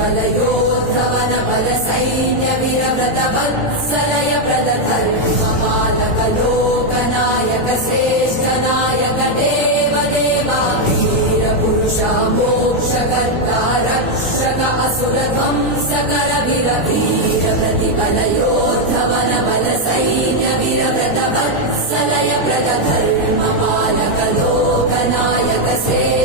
प्रतिबलयोद्धवन बल सैन्य वीरव्रत वत्सलय प्रदधर्मपालक लोकनायक श्रेष्ठ नायक देव देवा वीर पुरुषा मोक्षकर्ता रक्षक असुर ध्वंसकर वीर वीर प्रतिबलयोद्धवन बल सैन्य वीरव्रत वत्सलय प्रदधर्मपालक लोकनायक श्रेष्ठ